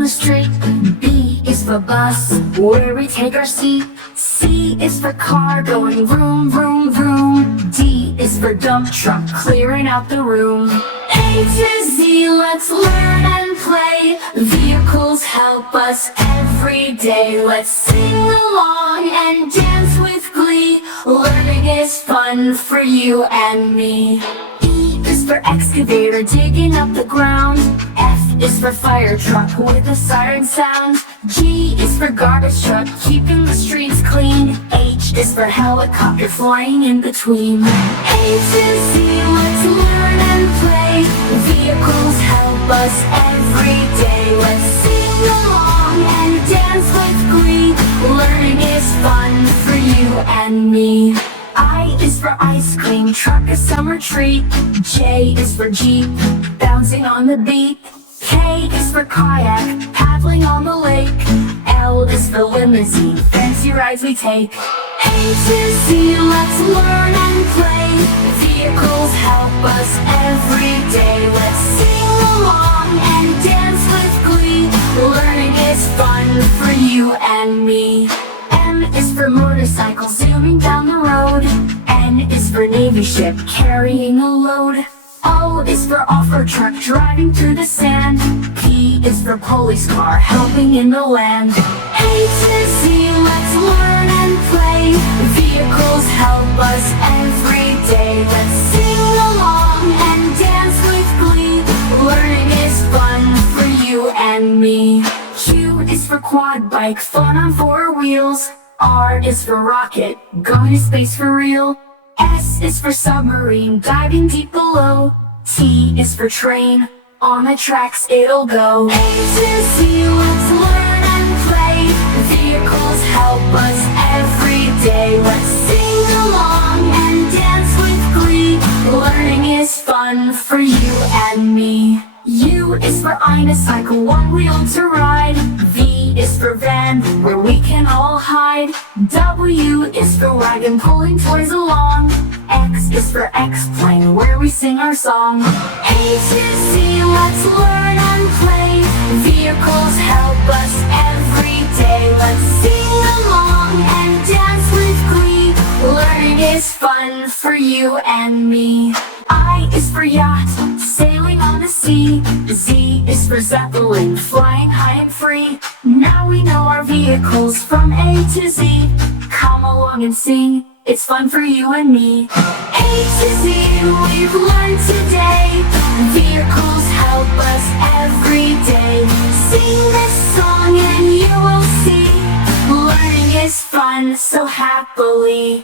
on the street. B is for bus, where we take our seat. C is for car, going vroom, vroom, vroom. D is for dump truck, clearing out the room. A to Z, let's learn and play. Vehicles help us every day. Let's sing along and dance with glee. Learning is fun for you and me. E is for excavator, digging up the ground. F is for fire truck with a siren sound. G is for garbage truck, keeping the streets clean. H is for helicopter, flying in between. A to Z, let's learn and play. Vehicles help us every day. Let's sing along and dance with glee. Learning is fun for you and me. I is for ice cream, truck, a summer treat. J is for Jeep, bouncing on the beat. K is for kayak, paddling on the lake. L is for limousine, fancy rides we take. A to Z, let's learn and play. Vehicles help us every day. Let's sing along and dance with glee. Learning is fun for you and me. M is for motorcycle, zooming down the road. N is for Navy ship, carrying a load. O is for off-road truck, driving through the sand. P is for police car, helping in the land. A to Z, let's learn and play. Vehicles help us every day. Let's sing along and dance with glee. Learning is fun for you and me. Q is for quad bike, fun on four wheels. R is for rocket, going to space for real. S is for submarine, diving deep below. T is for train, on the tracks it'll go. A to Z, let's learn and play. Vehicles help us every day. Let's sing along and dance with glee. Learning is fun for you and me. U is for unicycle, one wheel to ride. V is for van, where we can all hide. W is for wagon, pulling toys along. X is for X-plane, where we sing our song. A to Z, let's learn and play. Vehicles help us every day. Let's sing along and dance with glee. Learning is fun for you and me. I is for yacht, sailing on the sea. Z is for Zeppelin, flying high and free. Now we know our vehicles from A to Z. Come along and sing, it's fun for you and me. A to Z, we've learned today. Vehicles help us every day. Sing this song and you will see. Learning is fun, so happily.